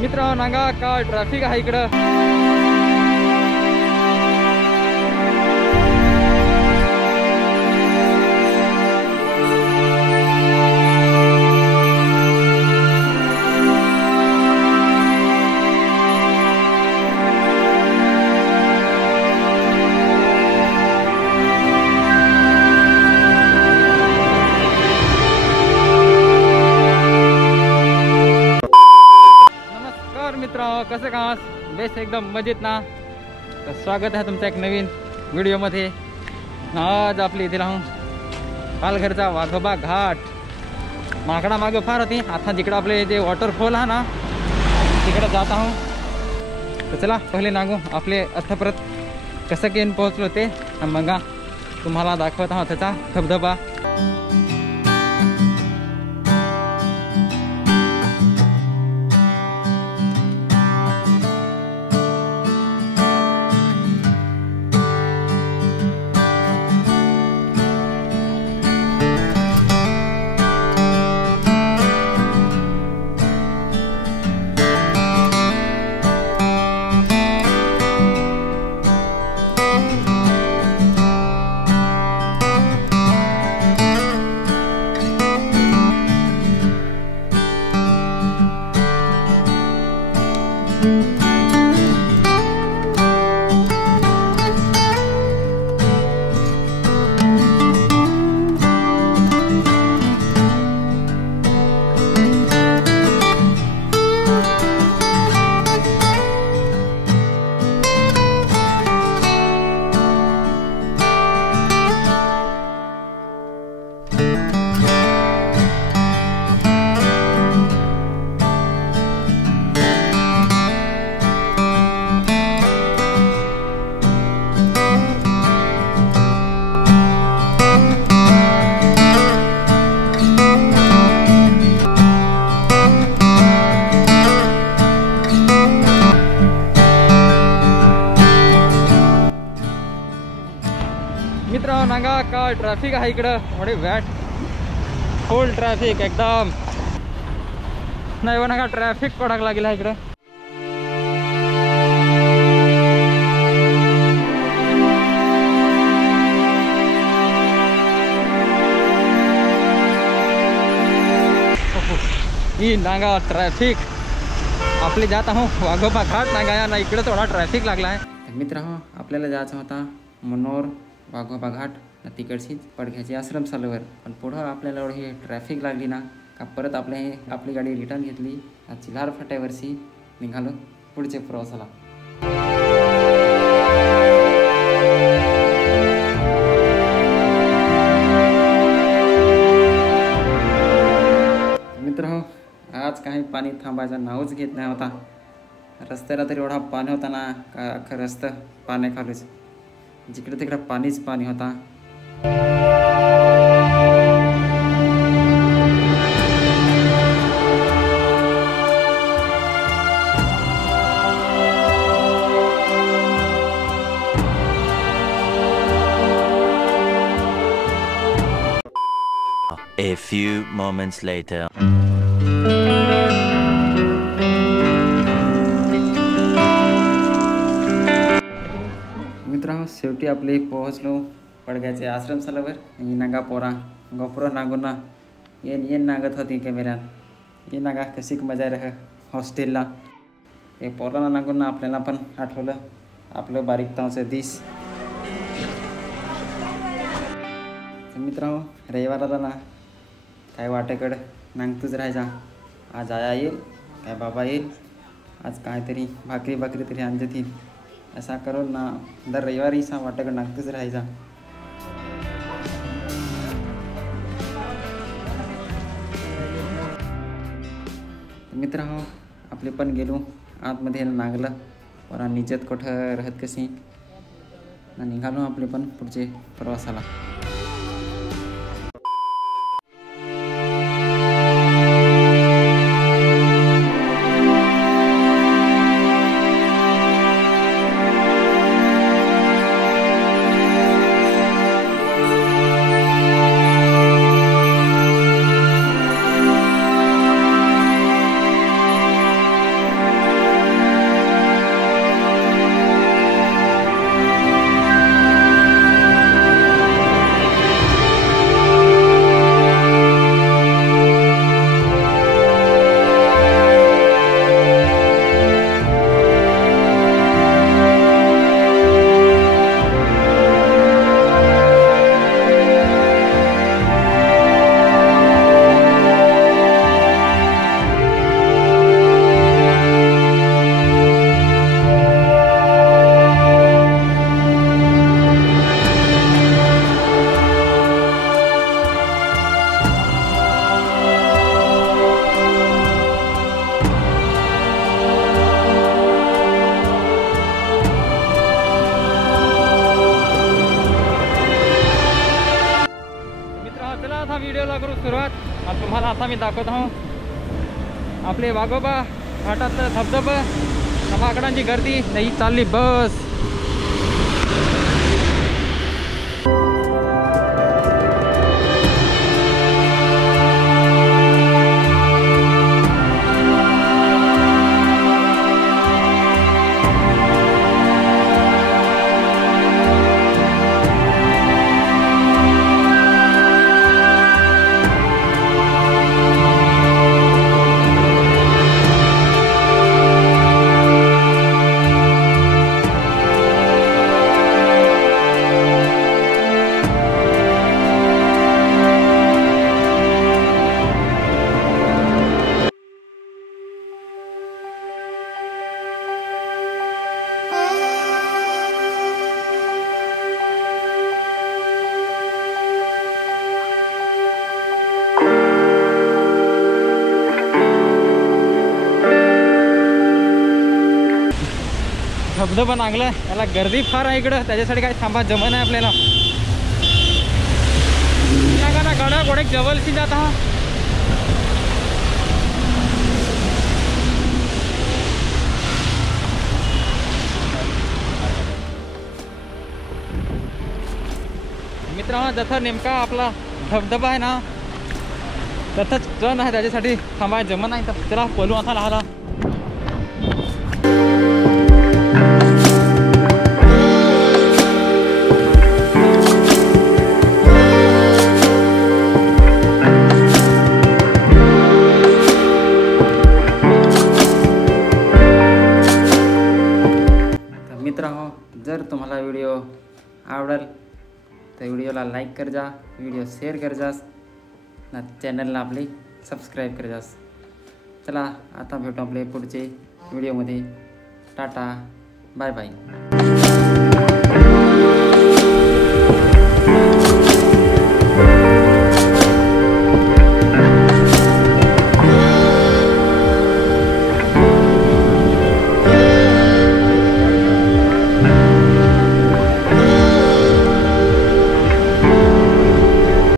मित्र नागा का ट्रॅफिक आहे इकडं. कसं का बेस्ट एकदम मजेत ना. तर स्वागत आहे तुमचं एक नवीन व्हिडिओमध्ये. आज आपली इथे राहून पालघरचा वाघोबा घाट. माकडा मागे फार होती. आता जिकडं आपले जे वॉटरफॉल आहे ना तिकडं जात आहो. तर चला पहिले नागू आपले अथप्रत कसं केन पोहोचलो ते मग तुम्हाला दाखवत आहोत त्याचा धबधबा. मित्र नागा का ट्रॅफिक आहे इकडं. थोडे वॅट फुल ट्रॅफिक एकदम नाही नागा ट्रॅफिक पडायला लागेल आहे इकडं. ही नागा ट्रॅफिक आपले जात आहो वाघोबा घाट नागा ना. इकडे थोडा ट्रॅफिक लागला आहे. मित्र आपल्याला जायचं होता मनोर वाघोबा घाट ना तिकडचीच पडघ्याची आश्रमशाळेवर. पण पुढं आपल्याला एवढी ट्रॅफिक लागली ना का परत आपली गाडी रिटर्न घेतली. चिल्हार फाट्यावरशी निघालो पुढच्या प्रवासाला. मित्र आज काही पाणी थांबायचा नावच घेत नाही होता. रस्त्याला तरी एवढा पाणी होता ना का अख्खं रस्ता पाण्याखालीच. जिकडे तिकडे पाणीच पाणी होता. A few moments later. मित्रांनो शेवटी आपले पोहोचलो पडघ्याचे आश्रमशाळेवर. ही नागा पोरा गोपुरा नागोना येन नागत होती कॅमेऱ्यात. ही नागा कशी मजा रह हॉस्टेलला. हे पोराला नागोना आपल्याला पण आठवलं आपलं बारीकताचं दिस. मित्रांनो रविवाराला ना काय वाटेकडं नांगतूच राहायचा. आज आया येईल काय बाबा येईल. आज काहीतरी भाकरी तरी आणतील. असा करून ना दर रविवारी सा वाटेकडं नांगतूच राहायचा. मित्रांनो आपले पण गेलो आतमध्ये नांगलं वरा निजत कुठं राहत कशी ना निघालो आपले पण पुढचे प्रवासाला. आता मी दाखवत आहो आपले वाघोबा घाटातलं धबधबा, माकडांची गर्दी नाही चालली बस. धबधबा नांगला याला गर्दी फार आहे इकडं, त्याच्यासाठी काही थांबा जमन आहे आपल्याला. ना गाड्या घोडे जवळशी जात हा. मित्रांनो जसं नेमका आपला धबधबा आहे ना तसंच टर्न आहे, त्याच्यासाठी थांबा जमन आहे. तर चला बोलू आता लहाला. मित्रांनो जर तुम्हाला व्हिडिओ आवडेल तर व्हिडिओला लाईक कर जा, व्हिडिओ शेअर कर जास ना, चॅनलला आपले सबस्क्राईब कर जास. चला आता भेटू आपले पुढचे व्हिडिओमध्ये. Tata bye bye.